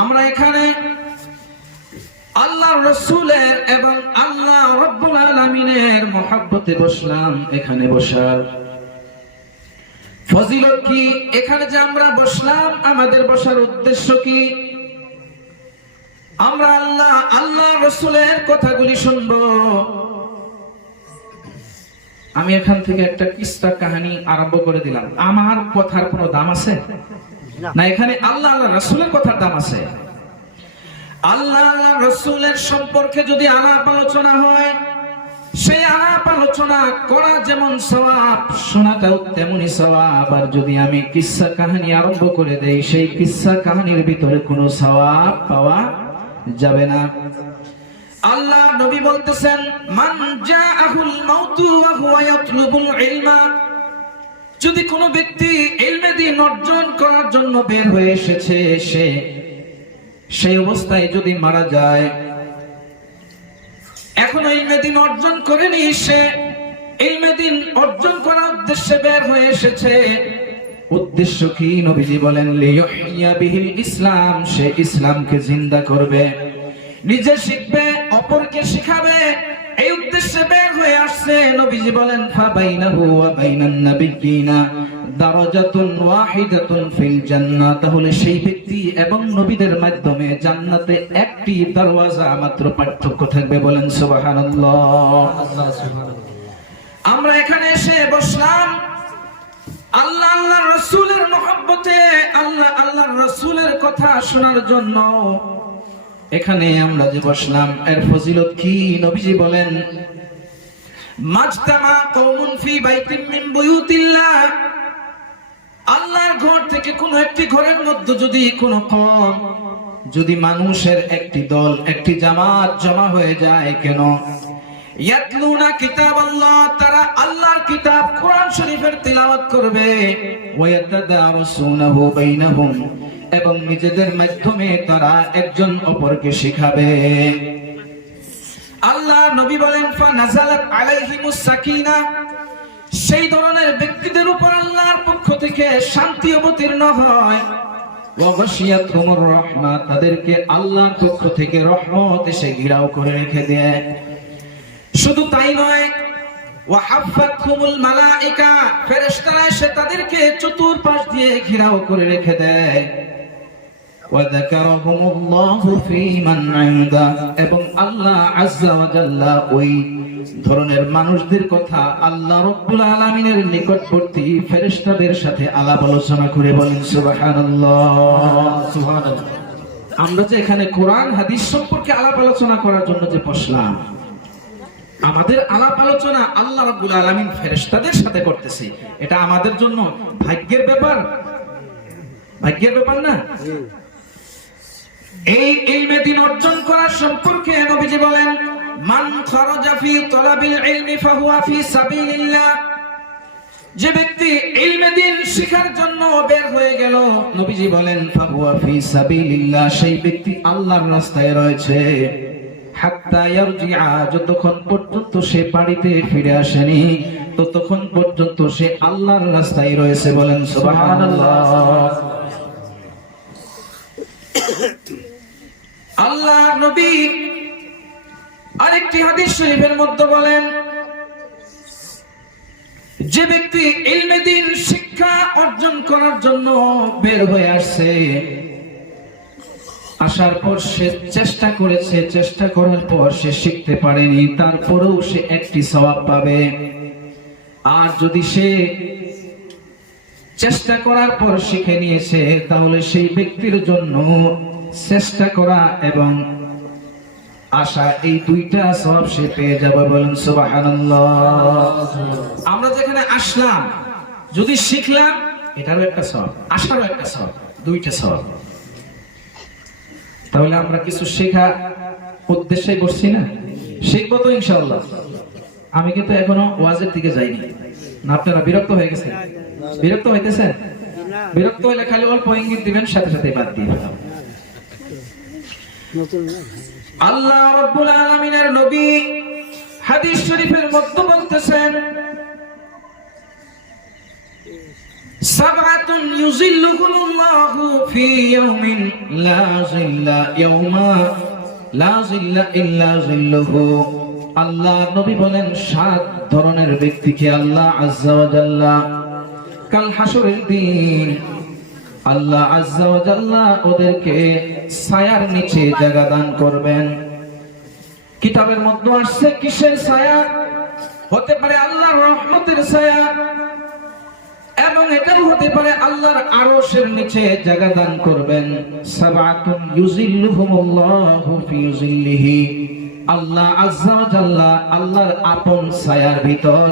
আমরা এখানে আল্লাহর রাসূলের এবং আল্লাহ রাব্বুল আলামিনের মহব্বতে বসলাম। এখানে বসার ফজিলত কি? এখানে যে আমরা বসলাম, আমাদের বসার উদ্দেশ্য কি? আমরা আল্লাহ রাসূলের কথাগুলি শুনবো। আমি এখান থেকে একটা কিস্সা কাহিনী আরম্ভ করে দিলাম। আমার কথার কোনো দাম আছে না? এখানে আল্লাহ রাসূলের কথার দাম আছে। আল্লাহ রাসূলের সম্পর্কে যদি আলাপ আলোচনা হয়, সেই আলাপ আলোচনা করা যেমন সওয়াব, শোনাটাও তেমনি সওয়াব। আর যদি আমি কিস্সা কাহিনী আরম্ভ করে দেই, সেই কিস্সা কাহিনীর ভিতরে কোনো সওয়াব পাওয়া যাবে না। আল্লাহ নবী বলতেছেন, মান জাআহুল মাউতু ওয়া হুয়া ইয়াতলুবুল ইলমা, যদি কোনো ব্যক্তি ইলমে দ্বীন অর্জন করার জন্য বের হয়ে এসেছে, সে সেই অবস্থায় যদি মারা যায়, এখনো ইলমে দ্বীন অর্জন করেনি, সে ইলমে দ্বীন অর্জন করার উদ্দেশ্যে বের হয়ে এসেছে। উদ্দেশ্য কি? নবীজি বলেন, লিইউহিয়া বিহিল ইসলাম, সে ইসলামকে জিন্দা করবে, নিজে শিখবে, অপরকে শিখাবে, এই উদ্দেশ্যে বের হয়ে আসছে। নবীজি বলেন, ফাবাইনাহু ওয়া বাইনান নাবিয়্যিনা দারাজাতুন ওয়াহিদাতুন ফিল জান্নাহ, তাহলে সেই ব্যক্তি এবং নবীদের মাধ্যমে জান্নাতে একটি দরওয়াজা মাত্র পার্থক্য থাকবে। বলেন সুবহানাল্লাহ। আমরা এখানে এসে বসলাম আল্লাহর রাসূলের মহব্বতে, আল্লাহর রাসূলের কথা শোনার জন্য। এখানে আমরা যে বসলাম, এর ফজিলত কি? নবীজি বলেন, মাজতামা কওমুন ফি বাইতিন মিন বুয়ুতিল্লাহ, আল্লাহর ঘর থেকে কোন একটি ঘরের মধ্যে যদি কোন কওম, যদি মানুষের একটি দল, একটি জামাত জমা হয়ে যায়, কেন? ইয়াতলুনা কিতাবাল্লাহ, তারা আল্লাহর কিতাব কোরআন শরীফের তিলাওয়াত করবে, ওয়া ইয়াতাদারাসুনাহু বাইনাহুম, এবং নিজেদের মাধ্যমে তারা একজন অপরকে শিখাবে। আল্লাহ নবী বলেন, ফানাজালাত আলাইহিমুস সাকিনা, সেই ধরনের ব্যক্তিদের উপর আল্লাহর পক্ষ থেকে শান্তি অবতীর্ণ হয়। ওয়া গাশিয়াতুহুমুর রাহমাহ, তাদেরকে আল্লাহর পক্ষ থেকে রহমত এসে ঘিরাও করে রেখে দেয়। শুধু তাই নয়, ওয়া হাফাতহুমুল মালায়েকা, ফেরেশতারা এসে তাদেরকে চতুর্পাশ দিয়ে ঘিরাও করে রেখে দেয়। ওয়া যাকারাহুমুল্লাহু ফী মান ইনদা, এবং আল্লাহ আযজা ওয়া জাল্লা ওই ধরনের মানুষদের কথা আল্লাহ রাব্বুল আলামিনের নিকটবর্তী ফেরেশতাদের সাথে আলাপ আলোচনা করে। বলেন সুবহানাল্লাহ, সুবহানাল্লাহ। আমরা যে এখানে কোরআন হাদিস সম্পর্কে আলাপ আলোচনা করার জন্য যে বসলাম, আমাদের আলাপ আলোচনা আল্লাহ রাব্বুল আলামিন ফেরেশতাদের সাথে করতেছে। এটা আমাদের জন্য ভাগ্যের ব্যাপার, ভাগ্যের ব্যাপার না? এই ইলমে দ্বীন অর্জন করার সম্পর্কে নবীজি বলেন, মান খারাজা ফি তালাবিল ইলমি ফাহুয়া ফি সাবিলিল্লাহ, যে ব্যক্তি ইলমে দ্বীন শিখার জন্য বের হয়ে গেল, নবীজি বলেন, ফাহুয়া ফি সাবিলিল্লাহ, সেই ব্যক্তি আল্লাহর রাস্তায় রয়েছে। হাত্তা ইয়ারজিআ, যতক্ষণ পর্যন্ত সে বাড়িতে ফিরে আসেনি, ততক্ষণ পর্যন্ত সে আল্লাহর রাস্তায় রয়েছে। বলেন সুবহানাল্লাহ। আল্লাহ নবী আরেকটি হাদিস শরীফের মধ্যে বলেন, যে ব্যক্তি ইলমে দ্বীন শিক্ষা অর্জন করার জন্য বের হয়ে আসছে, আসার পর সে চেষ্টা করেছে, চেষ্টা করার পর সে শিখতে পারেনি, তারপরেও সে একটি সওয়াব পাবে। আর যদি সে চেষ্টা করার পর শিখে নিয়েছে, তাহলে সেই ব্যক্তির জন্য চেষ্টা করা এবং আশা, এই দুইটা সওয়াব সে পেয়ে যাবে। বলেন সুবহানাল্লাহ। আমরা যেখানে আসলাম, যদি শিখলাম, এটারও একটা সওয়াব, আসারও একটা সওয়াব, দুইটা সওয়াব। তাহলে আমরা কিছু শেখা উদ্দেশ্যে বসছি না? শিখবো তো ইনশাআল্লাহ। আমি কিন্তু এখনো ওয়াজের দিকে যাইনি না। আপনারা বিরক্ত হয়ে গেছেন? বিরক্ত হইতেছেন? বিরক্ত হইলে খালি অল্প ইঙ্গিত দিবেন, সাথে সাথে বাদ দিয়ে ফেলাম। আল্লাহ রাব্বুল আলামিনের নবী হাদিস শরীফের মধ্যে বলতেছেন, সাবআতুন ইউযিল্লুহুমুল্লাহু ফি ইয়াউমিন লা যিল্লা ইয়াউমা লা যিল্লা ইল্লা যিল্লুহু। আল্লাহ নবী বলেন 7 ধরনের ব্যক্তিকে আল্লাহ আযজা ওয়া জাল্লা কাল হাসরের দিন আল্লাহ আযজা ওয়া জাল্লা ওদেরকে ছায়ার নিচে জায়গা দান করবেন। কিতাবের মধ্যে আসছে কিসের ছায়া? হতে পারে আল্লাহর রহমতের ছায়া, এবং এটাও হতে পারে আল্লাহর আরশের নিচে জায়গা দান করবেন। সাবআতুন ইউযিল্লুহুমুল্লাহু ফি যিল্লিহি। আল্লাহ আযজা ওয়া জাল্লা আল্লাহর আপন ছায়ার ভিতর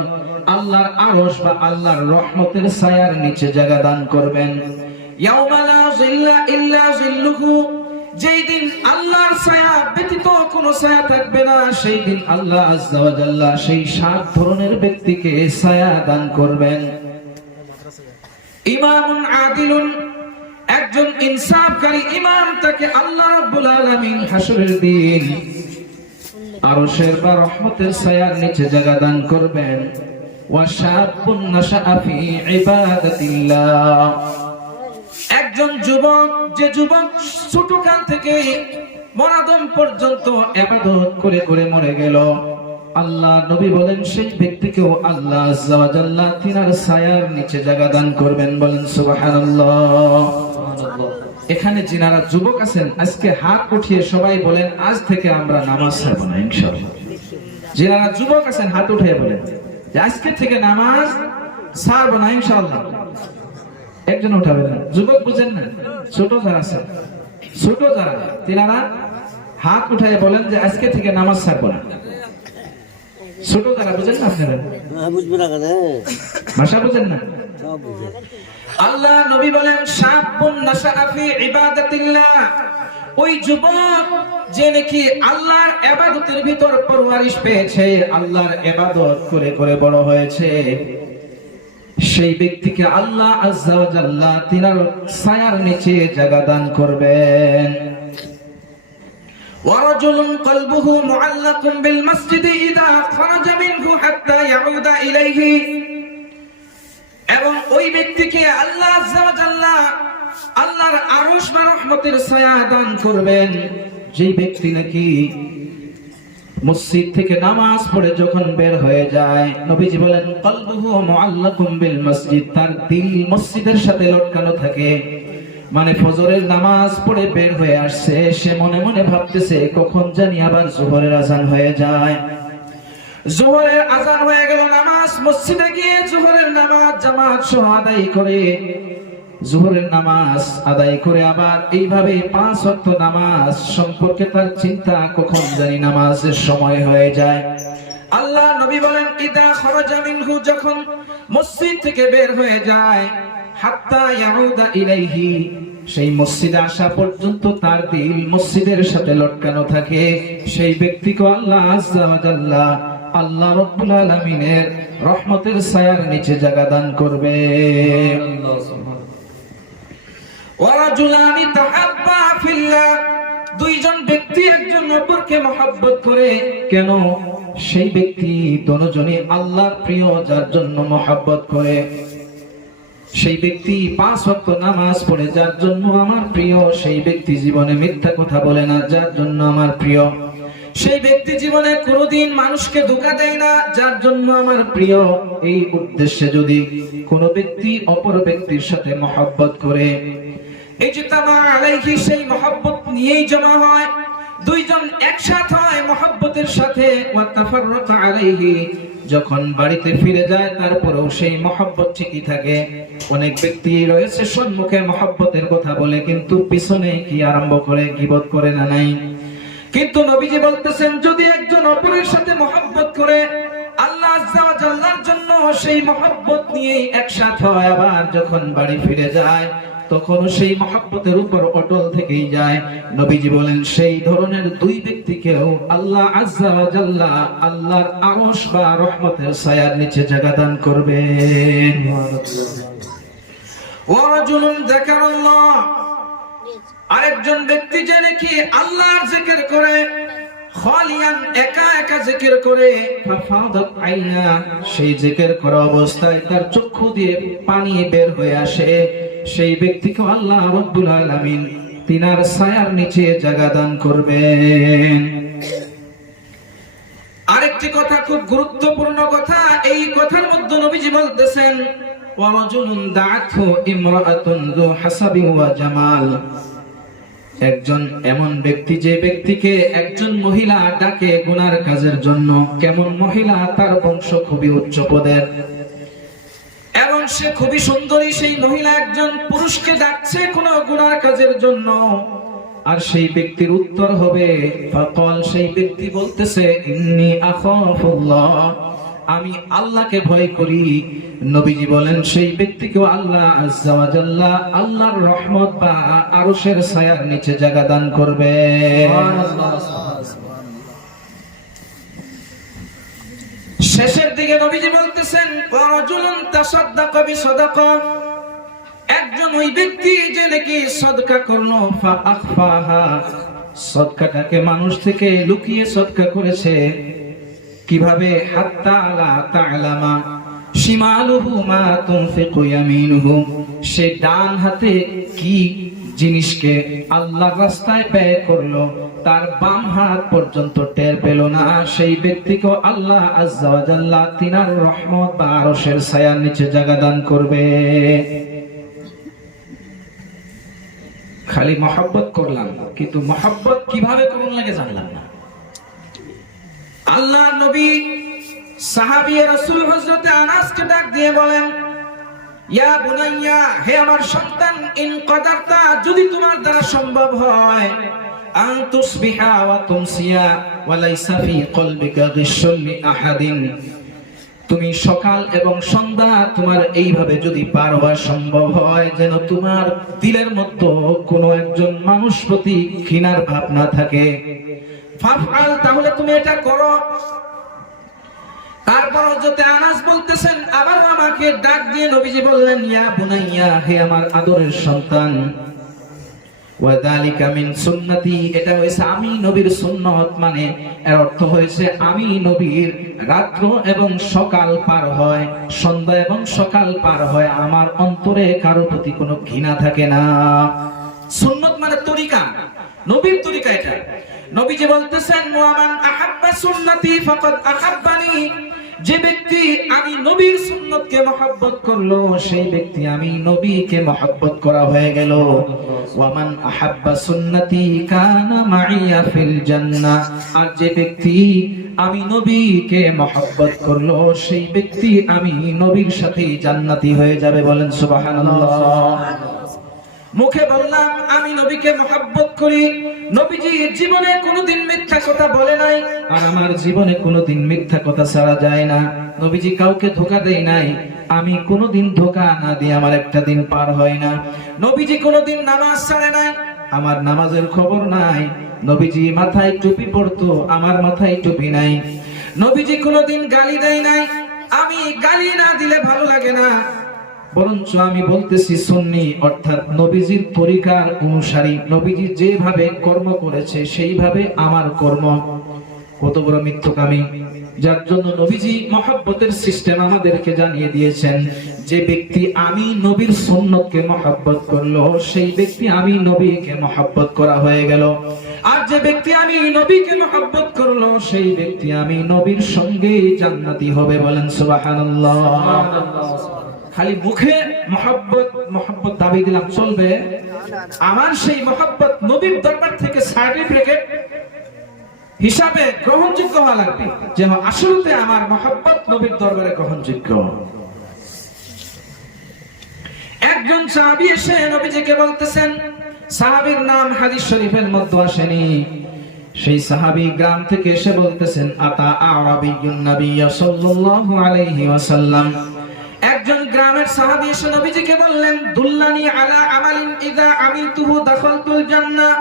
আল্লাহর আরশ বা আল্লাহর রহমতের ছায়ার নিচে জায়গা দান করবেন। ইয়াউমা লা যিল্লা ইল্লা যিল্লুহু। যেই দিন আল্লাহর ছায়া ব্যতীত কোনো ছায়া থাকবে না, সেই দিন আল্লাহ আযজা ওয়া জাল্লা সেই 7 ধরনের ব্যক্তিকে ছায়া দান করবেন। ইমামুন আদিলুন, একজন ইনসাফকারী ইমাম, তাকে আল্লাহ রাব্বুল আলামিন হাসরের দিন আরশের বা রহমতের ছায়ার নিচে জায়গা দান করবেন। ওয়া শাবুন নাশাআ ফি ইবাদাতিল্লাহ, একজন যুবক, যে যুবক ছোটকাল থেকে মরাদম পর্যন্ত ইবাদত করে করে মরে গেল, আল্লাহ নবী বলেন সেই ব্যক্তিকেও আল্লাহ আযজা ওয়া জাল্লা তিনার ছায়ার নিচে জায়গা দান করবেন। বলেন সুবহানাল্লাহ। এখানে যিনারা যুবক আছেন আজকে হাত উঠিয়ে সবাই বলেন আজ থেকে আমরা নামাজ ছাড়ব না ইনশাআল্লাহ। যিনারা যুবক আছেন হাত উঠিয়ে বলেন যে আজকে থেকে নামাজ ছাড়ব না ইনশাআল্লাহ। একজন উঠাবেন না, যুবক বুঝেন না, ছোট যারা আছেন, ছোট যারা তিনারা হাত উঠিয়ে বলেন যে আজকে থেকে নামাজ ছাড়ব না। ছোট যারা বুঝেন না, আপনারা ভাষা বুঝেন না। আল্লাহ নবী বলেন শাবুন নাশাআ ফি ইবাদাতিল্লাহ, ওই যুবক যে নাকি আল্লাহর ইবাদতের ভিতর পরওয়ারিশ পেয়েছে, আল্লাহর ইবাদত করে করে বড় হয়েছে, সেই ব্যক্তিকে আল্লাহ আযজা ওয়া জাল্লা তিনার ছায়ার নিচে জায়গা দান করবেন। ওয়ারাজুলুন কলবুহু মুআল্লাকুন বিল মসজিদি ইযা খারাজা মিনহু হাত্তা ইয়াউদা ইলাইহি, এবং ওই ব্যক্তিকে আল্লাহ আযজা ওয়া জাল্লা আল্লাহর আরশ বা রহমতের ছায়া দান করবেন, যেই ব্যক্তি নাকি মসজিদ থেকে নামাজ পড়ে যখন বের হয়ে যায়, নবীজি বলেন কলবুহু মুআল্লাকুন বিল মসজিদ, তার দিল মসজিদের সাথে লটকানো থাকে। মানে ফজরের নামাজ পড়ে বের হয়ে আসছে, সে মনে মনে ভাবতেছে কখন জানি আবার যোহরের আযান হয়ে যায়। যোহরের আযান হয়ে গেল, নামাজ মসজিদে গিয়ে যোহরের নামাজ জামাত সহ আদায় করে, যোহরের নামাজ আদায় করে আবার এইভাবে 5 ওয়াক্ত নামাজ সম্পর্কে তার চিন্তা কখন জানি নামাজের সময় হয়ে যায়। আল্লাহ নবী বলেন ইদা খারাজা মিনহু, যখন মসজিদ থেকে বের হয়ে যায়, হাত্তা ইয়াউদা ইলাইহি, সেই মসজিদে আসা পর্যন্ত তার দিল মসজিদের সাথে লটকানো থাকে, সেই ব্যক্তিকে আল্লাহ আযজা ওয়া জাল্লা আল্লাহ রাব্বুল আলামিনের রহমতের ছায়ার নিচে জায়গা দান করবে। ওয়ারাজুলানি তাহাব্বা ফিল্লাহ, দুইজন ব্যক্তি একজন অপরকে মহব্বত করে, কেন? সেই ব্যক্তি দুজনই আল্লাহর প্রিয়, যার জন্য মহব্বত করে। সেই ব্যক্তি 5 ওয়াক্ত নামাজ পড়ে, যার জন্য আমার প্রিয়। সেই ব্যক্তি জীবনে মিথ্যা কথা বলে না, যার জন্য আমার প্রিয়। সেই ব্যক্তি জীবনে কোনোদিন মানুষকে ধোঁকা দেয় না, যার জন্য আমার প্রিয়। এই উদ্দেশ্যে যদি কোনো ব্যক্তি অপর ব্যক্তির সাথে মহব্বত করে, এই যে তামা আলাইহি, সেই মহব্বত নিয়েই জমা হয়, দুইজন একসাথে হয় মহব্বতের সাথে। ওয়া তাফাররাকা আলাইহি, যখন বাড়িতে ফিরে যায় তারপরেও সেই মহব্বত ঠিকই থাকে। অনেক ব্যক্তি রয়েছে সম্মুখে মহব্বতের কথা বলে, কিন্তু পিছনে কি আরম্ভ করে, গীবত করে না নাই। কিন্তু নবীজি বলতেছেন যদি একজন অপরের সাথে মহব্বত করে আল্লাহ আযজা ওয়া জাল্লার জন্য, সেই মহব্বত নিয়ে একসাথে হয়, আবার যখন বাড়ি ফিরে যায় তখন সেই মহব্বতের উপর অটল থেকেই যায়। নবীজি বলেন সেই ধরনের দুই ব্যক্তিকেও আল্লাহ আযজা ওয়া জাল্লা আল্লাহর আরশ বা রহমতের ছায়ার নিচে জায়গা দান করবেন। ওয়া রাজুলুন যাকারাল্লাহ, আরেকজন ব্যক্তি যে নাকি আল্লাহর জিকির করে, খালিয়ান একা একা জিকির করে, ফাফাদাত আইনা, সেই জিকির করা অবস্থায় তার চক্ষু দিয়ে পানি বের হয়ে আসে, সেই ব্যক্তিকে আল্লাহ রাব্বুল আলামিন তিনার ছায়ার নিচে জায়গা দান করবেন। আরেকটি কথা, খুব গুরুত্বপূর্ণ কথা, এই কথার মধ্যে নবীজি বলতেছেন ওয়া রাজুলুন দাআতহু ইমরাআতুন যু হাসাবি ওয়া জামাল, একজন এমন ব্যক্তি যে ব্যক্তিকে একজন মহিলা ডাকে গুনার কাজের জন্য, কেমন মহিলা, তার বংশ খুবই উচ্চ পদের এবং সে খুবই সুন্দরী, সেই মহিলা একজন পুরুষকে ডাকছে কোনো গুনার কাজের জন্য, আর সেই ব্যক্তির উত্তর হবে ফাকাল, সেই ব্যক্তি বলতেছে ইন্নী আখাফুল্লাহ, আমি আল্লাহকে ভয় করি। নবীজি বলেন সেই ব্যক্তিকেও আল্লাহ আযজা ওয়া জাল্লা আল্লাহর রহমত বা আরশের ছায়ার নিচে জায়গা দান করবে। শেষের দিকে নবীজি বলতেছেন ওয়া রাজুলুন তাসাদদাকা বিসাদাকা, একজন ওই ব্যক্তি যে নাকি সদকা করলো, ফা আখফাহা, সদকাটাকে মানুষ থেকে লুকিয়ে সদকা করেছে, কিভাবে, হাত্তা লা তা'লামা শিমালুহু মা তুনফিকু ইয়ামিনুহু, সে ডান হাতে কি জিনিসকে আল্লাহর রাস্তায় ব্যয় করলো তার বাম হাত পর্যন্ত টের পেল না, সেই ব্যক্তিকে আল্লাহ আযজা ওয়া জাল্লা তিনার রহমত বা আরশের ছায়ার নিচে জায়গা দান করবে। খালি মহব্বত করলাম, কিন্তু মহব্বত কিভাবে করুন লাগে জানলাম না। আল্লাহর নবী সাহাবী রাসূল হযরত আনাসকে ডাক দিয়ে বলেন ইয়া বুনাইয়া, হে আমার সন্তান, ইন কদারতা, যদি তোমার দ্বারা সম্ভব হয়, আন তুসবিহা ওয়া তুমসিয়া ওয়া লাইসা ফি কলবিকা গিশশুন লি আহাদিন, তুমি সকাল এবং সন্ধ্যা তোমার এইভাবে যদি পার হওয়া সম্ভব হয়, যেন তোমার দিলের মধ্যে কোনো একজন মানুষ প্রতি ঘৃণার ভাব না থাকে, ফাফআল, তাহলে তুমি এটা করো। তারপর হযরত আনাস বলতেছেন আবার আমাকে ডাক দিয়ে নবীজি বললেন ইয়া বুনাইয়া, হে আমার আদরের সন্তান, ওয়া যালিকা মিন সুন্নতি, এটা হইছে আমি নবীর সুন্নাত, মানে এর অর্থ হইছে আমি নবীর রাত্র এবং সকাল পার হয়, সন্ধ্যা এবং সকাল পার হয়, আমার অন্তরে কারো প্রতি কোনো ঘৃণা থাকে না। সুন্নাত মানে তরিকা, নবীর তরিকা এটা। নবীজি বলতেছেন ওয়া মান আহাব্বা সুন্নতি ফাকাদ আহাব্বানি, যে ব্যক্তি আমি নবীর সুন্নতকে মহব্বত করলো, সেই ব্যক্তি আমি নবীকে মহব্বত করা হয়ে গেল। ওয়া মান আহাব্বা সুন্নতি কানা মাইয়া ফিল জান্নাহ, আর যে ব্যক্তি আমি নবীকে মহব্বত করলো, সেই ব্যক্তি আমি নবীর সাথে জান্নাতি হয়ে যাবে। বলেন সুবহানাল্লাহ। মুখে বললাম আমি নবীকে মহব্বত করি, নবীজি জীবনে কোনোদিন মিথ্যা কথা বলে নাই, আর আমার জীবনে কোনোদিন মিথ্যা কথা ছাড়া যায় না। নবীজি কাউকে ধোঁকা দেয় নাই, আমি কোনোদিন ধোঁকা না দিয়ে আমার একটা দিন পার হয় না। নবীজি কোনোদিন নামাজ ছাড়ে নাই, আমার নামাজের খবর নাই। নবীজি মাথায় টুপি পরতো, আমার মাথায় টুপি নাই। নবীজি কোনোদিন গালি দেয় নাই, আমি গালি না দিলে ভালো লাগে না, বরঞ্চ আমি বলতেছি সুন্নি, অর্থাৎ নবীজির তরিকার অনুসারী, নবীজি যেভাবে কর্ম করেছে সেইভাবে আমার কর্ম। কত বড় মিথ্যকামী, যার জন্য নবীজি মহব্বতের সিস্টেম আমাদেরকে জানিয়ে দিয়েছেন। যে ব্যক্তি আমি নবীর সুন্নতকে মহব্বত করলো, সেই ব্যক্তি আমি নবীকে মহব্বত করা হয়ে গেল। আর যে ব্যক্তি আমি নবীকে মহব্বত করলো, সেই ব্যক্তি আমি নবীর সঙ্গে জান্নাতি হবে। বলেন সুবহানাল্লাহ। খালি মুখে মহব্বত দাবি দিলাম চলবে? আমার সেই মহব্বত নবীর দরবার থেকে সার্টিফিকেট হিসাবে গ্রহণযোগ্য হওয়া লাগবে, যে আসলে আমার মহব্বত নবীর দরবারে গ্রহণযোগ্য। একজন সাহাবী এসে নবীজিকে বলতেছেন, সাহাবীর নাম হাদিস শরীফের মধ্যে আসেনি। সেই সাহাবী গ্রাম থেকে এসে বলতেছেন আতা আরাবিয়্যুন নবী সাল্লাল্লাহু আলাইহি ওয়াসাল্লাম, একজন গ্রামের সাহাবী এসে নবীজিকে বললেন দুল্লানি আলা আমালিন ইযা আমিলতুহু দাখালতুল জান্নাহ,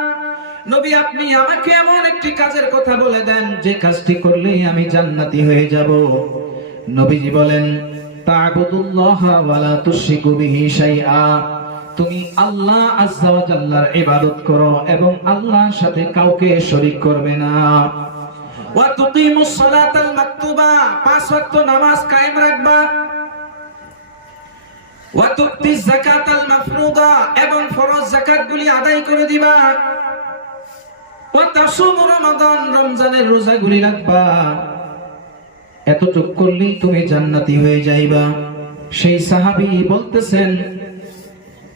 নবী আপনি আমাকে এমন একটি কাজের কথা বলে দেন যে কাজটি করলেই আমি জান্নাতি হয়ে যাব। নবীজি বলেন তা'বুদুল্লাহ ওয়া লা তুশরিকু বিহি শাইআ, তুমি আল্লাহ আযজা ওয়া জাল্লার ইবাদত করো এবং আল্লাহর সাথে কাউকে শরীক করবে না। ওয়া তুকিমুস সালাতাল মাকতুবা, 5 ওয়াক্ত নামাজ কায়েম রাখবা। ওয়া তুতিজ যাকাতাল মাফরুদা, এবং ফরজ যাকাতগুলি আদায় করে দিবা। ওয়া তাসুমু রমাদান, রমজানের রোজাগুলি রাখবা। এতটুকু করলেই তুমি জান্নাতি হয়ে যাইবা। সেই সাহাবী বলতেছেন,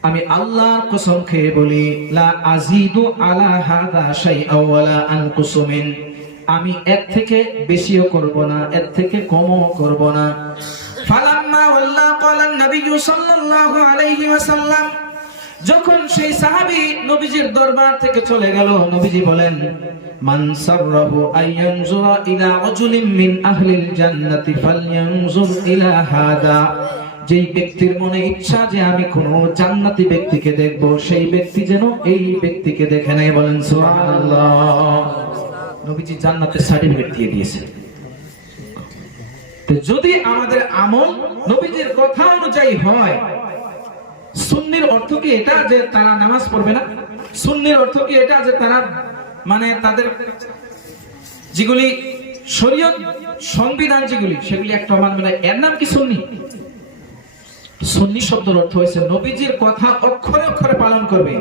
আমি আল্লাহর কসম খেয়ে বলি, লা আযীদু আলা হাযা শাইআ ওয়া লা আনকুসু মিন, আমি এর থেকে বেশিও করব না, এর থেকে কমও করব না। ফালাম্মা ওয়াল্লা ক্বালা নবী সাল্লাল্লাহু আলাইহি ওয়াসাল্লাম, যখন সেই সাহাবী নবীজির দরবার থেকে চলে গেল, নবীজি বলেন, মান সাররাহু আইয়ানজুরা ইলা রাজুলিন মিন আহলিল জান্নাতি ফালয়ানজুর ইলা হাদা, যেই ব্যক্তির মনে ইচ্ছা যে আমি কোন জান্নাতি ব্যক্তিকে দেখব, সেই ব্যক্তি যেন এই ব্যক্তিকে দেখে নেয়। বলেন সুবহানাল্লাহ। নবীজি জান্নাতের সার্টিফিকেট দিয়ে দিয়েছেন। তো যদি আমাদের আমল নবীজির কথা অনুযায়ী হয়, সুন্নির অর্থ কি এটা যে তারা নামাজ পড়বে না? সুন্নির অর্থ কি এটা যে তারা মানে তাদের যেগুলি শরীয়ত সংবিধান যেগুলি সেগুলি একটা মানবে না, এর নাম কি সুন্নি? সুন্নি শব্দের অর্থ হয়েছে নবীজির কথা অক্ষরে অক্ষরে পালন করবে,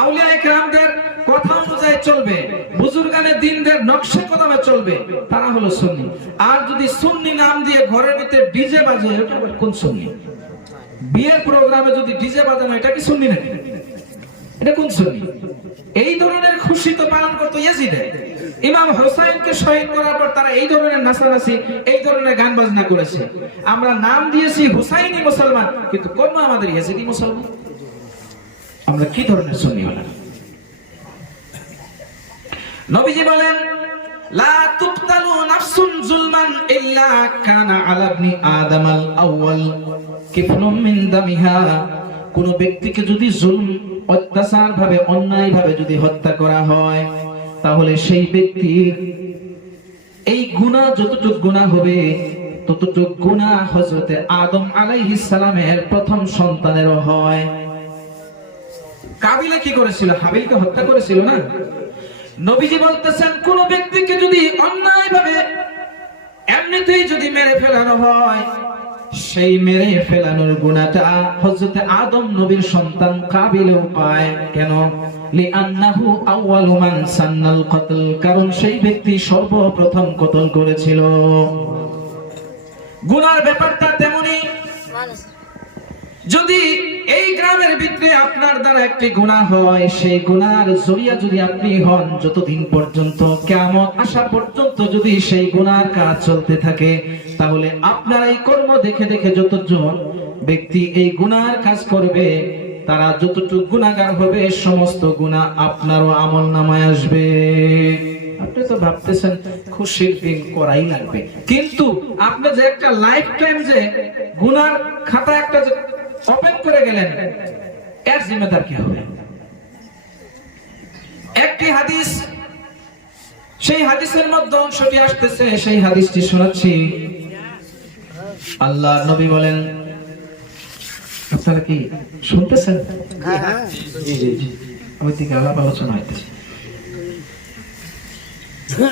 আউলিয়া ইকরামদের কথা অনুযায়ী চলবে, বুজুর্গানে দ্বীনদের নকশে কদমে চলবে, তারা হলো সুন্নি। আর যদি সুন্নি নাম দিয়ে ঘরের ভিতরে ডিজে বাজে, এটা কোন সুন্নি? বিয়ের প্রোগ্রামে যদি ডিজে বাজানো, এটা কি সুন্নি নাকি? এটা কোন সুন্নি? এই ধরনের খুশি তো পালন করতো ইয়াজিদে। ইমাম হুসাইনকে শহীদ করার পর তারা এই ধরনের নাচানাচি, এই ধরনের গান বাজনা করেছে। আমরা নাম দিয়েছি হুসাইনি মুসলমান, কিন্তু কোন আমাদের ইয়াজিদি মুসলমান? আমরা কি ধরনের সুন্নি হলাম? নবীজি বলেন, লা তুকতালু নাফসুন যুলমান ইল্লা কানা আলা ইবনি আদামাল আউয়াল কিফলুম মিন দামিহা, কোন ব্যক্তিকে যদি জুলম, অত্যাচার ভাবে, অন্যায় ভাবে যদি হত্যা করা হয়, তাহলে সেই ব্যক্তির এই গুনাহ, যতটুকু গুনাহ হবে ততটুকু গুনাহ হযরতে আদম আলাইহিস সালামের প্রথম সন্তানেরও হয়। কাবিলে কি করেছিল? হাবিলকে হত্যা করেছিল না? নবীজি বলতেছেন, কোন ব্যক্তিকে যদি অন্যায় ভাবে এমনিতেই যদি মেরে ফেলানো হয়, সেই মেরে ফেলানোর গুনাহটা হযরতে আদম নবীর সন্তান কাবিলেও পায়। কেন? লিআন্নাহু আউয়ালু মান সান্নাল কতল, কারণ সেই ব্যক্তি সর্বপ্রথম কতল করেছিল। গুনার ব্যাপারটা তেমনি, যদি এই গ্রামের ভিতরে আপনার দ্বারা একটি গুনাহ হয়, সেই গুনার জরিয়া যদি আপনি হন, যতদিন পর্যন্ত কিয়ামত আসা পর্যন্ত যদি সেই গুনার কাজ চলতে থাকে, তাহলে আপনার এই কর্ম দেখে দেখে যতজন ব্যক্তি এই গুনার কাজ করবে, তারা যতটুকু গুনাহগার হবে, সমস্ত গুনাহ আপনারও আমলনামায় আসবে। আপনি তো ভাবতেছেন খুশির দিন করাই লাগবে, কিন্তু আপনি যে একটা লাইফ টাইম যে গুনার খাতা একটা যে ওপেন করে গেলেন, এর জিম্মেদার কি হবে? একটি হাদিস, সেই হাদিসের মধ্যে অংশটি আসতেছে, সেই হাদিসটি শোনাচ্ছি। আল্লাহ নবী বলেন, আপনারা কি শুনতেছেন? জি জি জি, ওই দিকে আলাপ আলোচনা হইতেছে।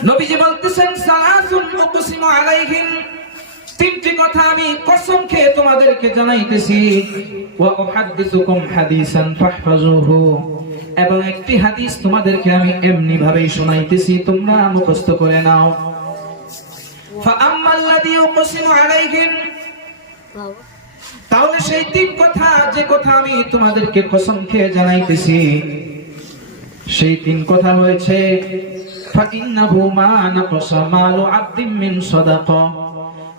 নবীজি বলতেছেন, সালাসুন উকসিমু আলাইহিম, তিনটি কথা আমি কসম খেয়ে তোমাদেরকে জানাইতেছি। ওয়া উহাদ্দিসুকুম হাদিসান ফাহফাজুহু, এবং একটি হাদিস তোমাদেরকে আমি এমনি ভাবেই শোনাইতেছি, তোমরা মুখস্থ করে নাও। ফাআম্মাল্লাযী উকসিমু আলাইহিম, তাহলে সেই তিন কথা, যে কথা আমি তোমাদেরকে কসম খেয়ে জানাইতেছি, সেই তিন কথা হয়েছে, ফাইন্নাহু মা নাকাসা মালু আবদিন মিন সাদাকা,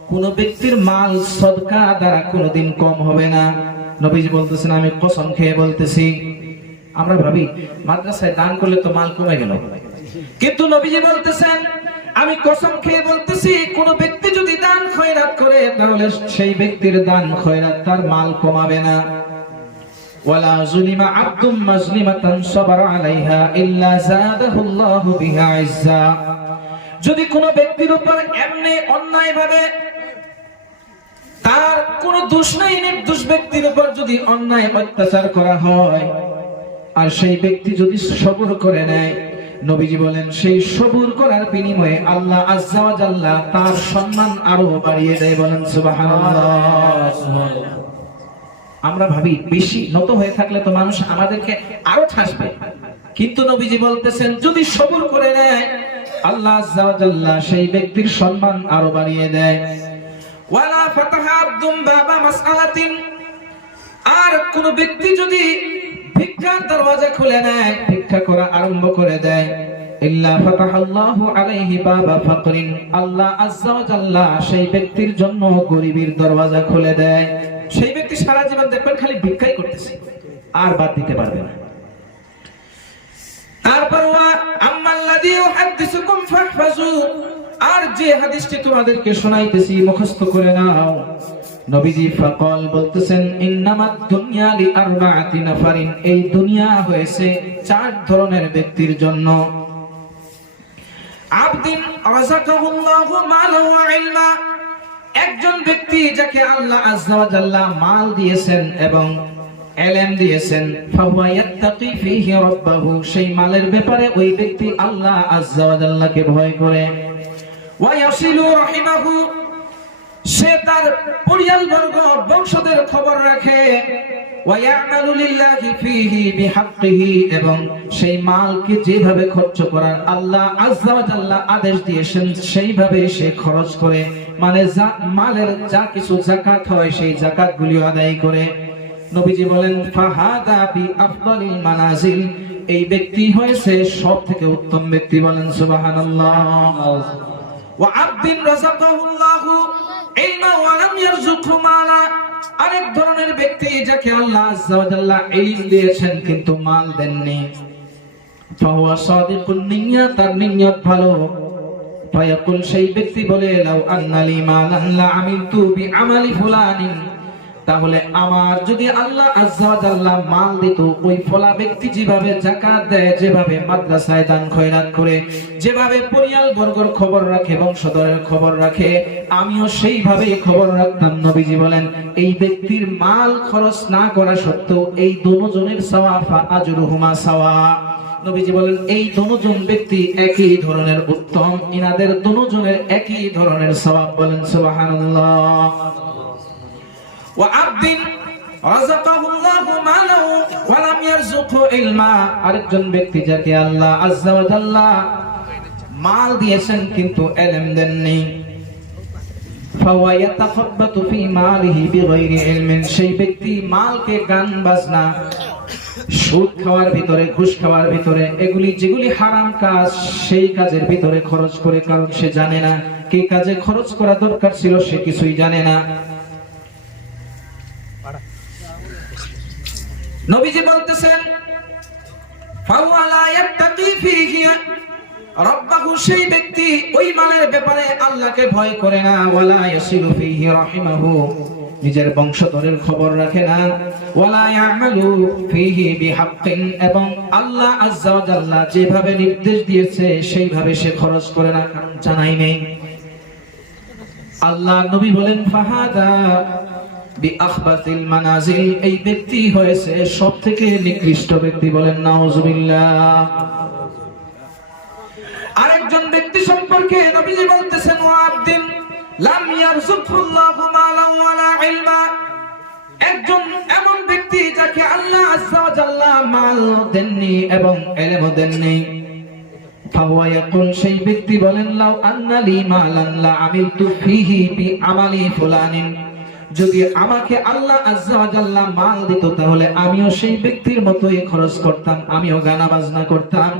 কোন ব্যক্তির মাল সদকা দ্বারা কোনদিন কম হবে না। নবীজি বলতেছেন, আমি কসম খেয়ে বলতেছি। আমরা ভাবি মাদ্রাসায় দান করলে তো মাল কমে গেল, কিন্তু নবীজি বলতেছেন, আমি কসম খেয়ে বলতেছি, কোন ব্যক্তি যদি দান খয়রাত করে, তাহলে সেই ব্যক্তির দান খয়রাত তার মাল কমাবে না। ওয়ালা যুলিমা আবদুম মাজলিমাতান সাবারা আলাইহা ইল্লা যাদাহুল্লাহু বিহা ইজ্জা, যদি কোন ব্যক্তির উপর এমনি অন্যায় ভাবে, তার কোন দোষ নাই, নির্দোষ ব্যক্তির উপর যদি অন্যায় অত্যাচার করা হয়, আর সেই ব্যক্তি যদি সবর করে নেয়, নবীজি বলেন সেই সবুর করার বিনিময়ে আল্লাহ আজ্জা ওয়া জাল্লা তার সম্মান আরো বাড়িয়ে দেয়। বলেন সুবহানাল্লাহ। আমরা ভাবি বেশি নত হয়ে থাকলে তো মানুষ আমাদেরকে আরো ঠাসবে, কিন্তু নবীজি বলতেছেন যদি সবুর করে নেয় আল্লাহ আজ্জা ওয়া জাল্লা সেই ব্যক্তির সম্মান আরো বাড়িয়ে দেয়। ওয়ালা ফাতাহা আবদুম বাবা মাসআলাতিন, আর কোন ব্যক্তি যদি ভিক্ষার দরওয়াজা খুলে নেয়, ভিক্ষা করা আরম্ভ করে দেয়, ইল্লা ফাতাহাল্লাহু আলাইহি বাবা ফাকরিন, আল্লাহ আজ্জা ওয়া জাল্লা সেই ব্যক্তির জন্য গরিবের দরওয়াজা খুলে দেয়। সেই ব্যক্তি সারা জীবন দেখবেন খালি ভিক্ষাই করতেছে, আর বাদ দিতে পারবে না। তারপর ওয়া আম্মাল্লাযী ইউহাদ্দিসুকুম ফাহফাযু, আর যে হাদিসটি তোমাদেরকে শোনাইতেছি মুখস্থ করে নাও। নবীজি ফাকাল বলতেছেন ইন্নামাদ দুনিয়া লিআরবাআতি নাফারিন, এই দুনিয়া হয়েছে 4 ধরনের ব্যক্তির জন্য। আবদিন রাযাকাহুল্লাহু মালান ওয়া ইলমা, একজন ব্যক্তি যাকে আল্লাহ আজ্জা ওয়া জাল্লা মাল দিয়েছেন এবং ইলম দিয়েছেন, ফাহুয়া ইয়াত্তাকি ফীহি রাব্বাহু, সেই মালের ব্যাপারে ওই ব্যক্তি আল্লাহ আজ্জা ওয়া জাল্লাকে ভয় করে। ওয়া ইয়াসিলু রাহিমাহু, সে তার পরিবারবর্গ বংশদের খবর রাখে। ওয়া ইয়ামালু লিল্লাহি ফীহি বিহাক্কিহি, এবং সেই মালকে যেভাবে খরচ করার আল্লাহ আজ্জা ওয়া জাল্লা আদেশ দিয়েছেন সেইভাবে সে খরচ করে, মানে মালের যা কিছু যাকাত হয় সেই যাকাতগুলি আদায় করে। নবীজি বলেন ফাহাদা বি আফদালিল মানাজিল, এই ব্যক্তি হয়েছে সবথেকে উত্তম ব্যক্তি। বলেন সুবহানাল্লাহ। ওয়া আবদিন রাযাকাহুল্লাহু ইলমা ওয়া লাম ইয়ারযুকহু মালা, আরেক ধরনের ব্যক্তি যাকে আল্লাহ আজ্জা ওয়া জাল্লা ইলম দিয়েছেন কিন্তু মাল দেননি। ফাহুয়া সাদিকুন নিয়্যা, তার নিয়ত ভালো। ফায়াকুল, সেই ব্যক্তি বলে লাউ আন্নালি মালান লা আমিলতু বিআমালি ফুলানিন, তাহলে আমার যদি আল্লাহ আজ্জা ওয়া জাল্লা মাল দিত, ওই ফলা ব্যক্তি যেভাবে যাকাত দেয়, যেভাবে মাদ্রাসায় দান খয়রাত করে, যেভাবে পরিয়াল বর্গর খবর রাখে, বংশধরের খবর রাখে, আমিও সেইভাবে খবর রাখতাম। নবীজি বলেন এই ব্যক্তির মাল খরচ না করা সত্ত্বেও এই দুজনের সওয়াব আজরুহুমা সাওয়া। নবীজি বলেন এই দুজন ব্যক্তি একই ধরনের উত্তম, ইনাদের দুজনের একই ধরনের সওয়াব। বলেন সুবহানাল্লাহ। ওয়া আবদিন রাযাকাহুল্লাহু মালান ওয়া লাম ইয়ারযুকহু ইলমা, আরেকজন ব্যক্তি যাকে আল্লাহ আজ্জা ওয়া জাল্লা মাল দিয়েছেন কিন্তু ইলম দেননি। ফাওয়া ইয়াতাখাব্বাতু ফি মালিহি বিগাইরি ইলমিন, সেই ব্যক্তি মালকে গান বাজনা, সুদ খাওয়ার ভিতরে, ঘুষ খাওয়ার ভিতরে, এগুলি যেগুলি হারাম কাজ সেই কাজের ভিতরে খরচ করে, কারণ সে জানে না কি কাজে খরচ করা দরকার ছিল, সে কিছুই জানে না। নবীজি বলতেছেন ফাওয়া লা ইয়াত্তাকি ফীহি রাব্বাহু, সেই ব্যক্তি ওই মালের ব্যাপারে আল্লাহকে ভয় করে না। ওয়ালা ইয়াসিলু ফীহি রাহিমাহু, নিজের বংশধরের খবর রাখে না। ওয়ালা ইয়ামালু ফীহি বিহাক্কিন, এবং আল্লাহ আজ্জা ওয়া জাল্লা যেভাবে নির্দেশ দিয়েছে সেইভাবে সে খরচ করে না, কারণ জানাই নেই। আল্লাহ নবী বলেন ফাহাদা বিআখবাতিল মানাজিল, এই ব্যক্তি হয়েছে সবথেকে নিকৃষ্ট ব্যক্তি। বলেন নাউজুবিল্লাহ। আরেকজন ব্যক্তি সম্পর্কে নবীজি বলতেছেন ওয়া আবদিন লাম ইয়ারযুকহুল্লাহু মালান ওয়ালা ইলমা, একজন এমন ব্যক্তি যাকে আল্লাহ আজ্জা ওয়া জাল্লা মাল দেননি এবং ইলম দেননি। ফাহুয়া ইয়াকুল, সেই ব্যক্তি বলেন লাউ আন্নালি মালান লা আমিলতু ফীহি বিআমালি ফুলানিন, যদি আমাকে আল্লাহ আজ্জা ওয়া জাল্লা মাল দিত তাহলে আমিও সেই ব্যক্তির মতোই খরচ করতাম, আমিও গানা বাজনা করতাম,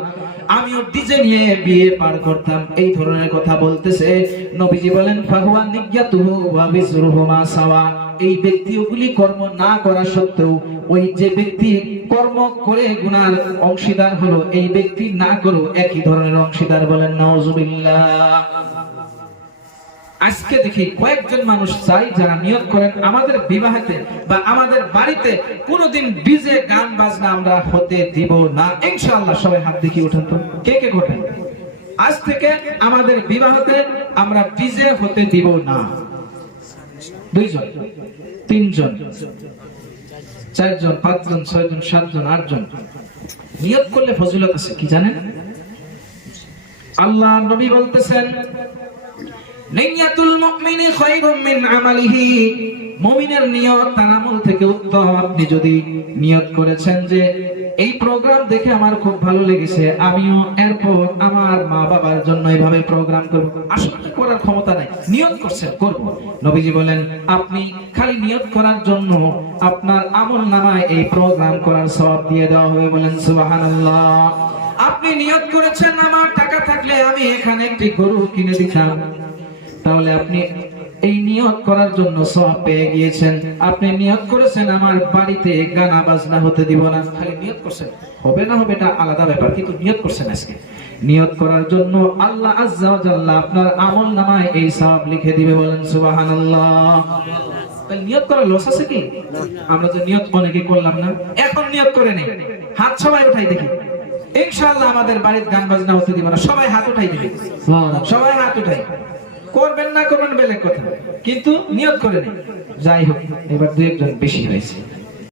আমিও ডিজে নিয়ে বিয়ে পার করতাম। এই ধরনের কথা বলতেছে। নবীজি বলেন ফাহুয়া নিয়াতুহু ওয়া বিজরুহুমা সাওয়া, এই ব্যক্তি ওগুলি কর্ম না করা সত্ত্বেও ওই যে ব্যক্তি কর্ম করে গুনার অংশীদার হলো, এই ব্যক্তি না করো একই ধরনের অংশীদার। বলেন নাউজুবিল্লাহ। আজকে দেখি কয়েকজন মানুষ চাই যারা নিয়ত করেন আমাদের বিবাহেতে বা আমাদের বাড়িতে কোনোদিন ডিজে গান বাজনা আমরা হতে দিব না। ইনশাআল্লাহ সবাই হাত দেখি উঠান তো, কে কে করবেন? আজ থেকে আমাদের বিবাহতে আমরা ডিজে হতে দিব না। 2 জন, 3 জন, 4 জন, 5 জন, 6 জন, 7 জন, 8 জন নিয়ত করলে ফজিলত আছে কি জানেন? আল্লাহ নবী বলতেছেন নিয়াতুল মুমিনি খায়রুম মিন আমালিহি, মুমিনের নিয়ত তার আমল থেকে উত্তম। আপনি যদি নিয়ত করেছেন যে এই প্রোগ্রাম দেখে আমার খুব ভালো লেগেছে, আমিও এরপর আমার মা বাবার জন্য এইভাবে প্রোগ্রাম করব, আসলে করার ক্ষমতা নাই, নিয়ত করছেন করব। নবীজি বলেন আপনি খালি নিয়ত করার জন্য আপনার আমল নামায় এই প্রোগ্রাম করার সওয়াব দিয়ে দেওয়া হবে। বলেন সুবহানাল্লাহ। আপনি নিয়ত করেছেন আমার টাকা থাকলে আমি এখানে একটি গরু কিনে দিতাম, তাহলে আপনি এই নিয়ত করার জন্য সওয়াব পেয়ে গিয়েছেন। আপনি নিয়ত করেছেন আমার বাড়িতে গানা বাজনা হতে দিব না, খালি নিয়ত করছেন, হবে না হবে এটা আলাদা ব্যাপার, কিন্তু নিয়ত করছেন। আজকে নিয়ত করার জন্য আল্লাহ আজ্জা ওয়া জাল্লা আপনার আমলনামায় এই সওয়াব লিখে দিবে। বলেন সুবহানাল্লাহ। তাহলে নিয়ত করার লস আছে কি? আমরা তো নিয়ত অনেকে করলাম না, এখন নিয়ত করে নেই, হাত সবাই উঠাই দেখি, ইনশাআল্লাহ আমাদের বাড়িতে গান বাজনা হতে দিব না, সবাই হাত উঠাই দিবে, সবাই হাত উঠাই। করবেন না করবেন বেলেগ কথা, কিন্তু নিয়ত করে নেই। যাই হোক, এবার দু একজন বেশি হয়েছে।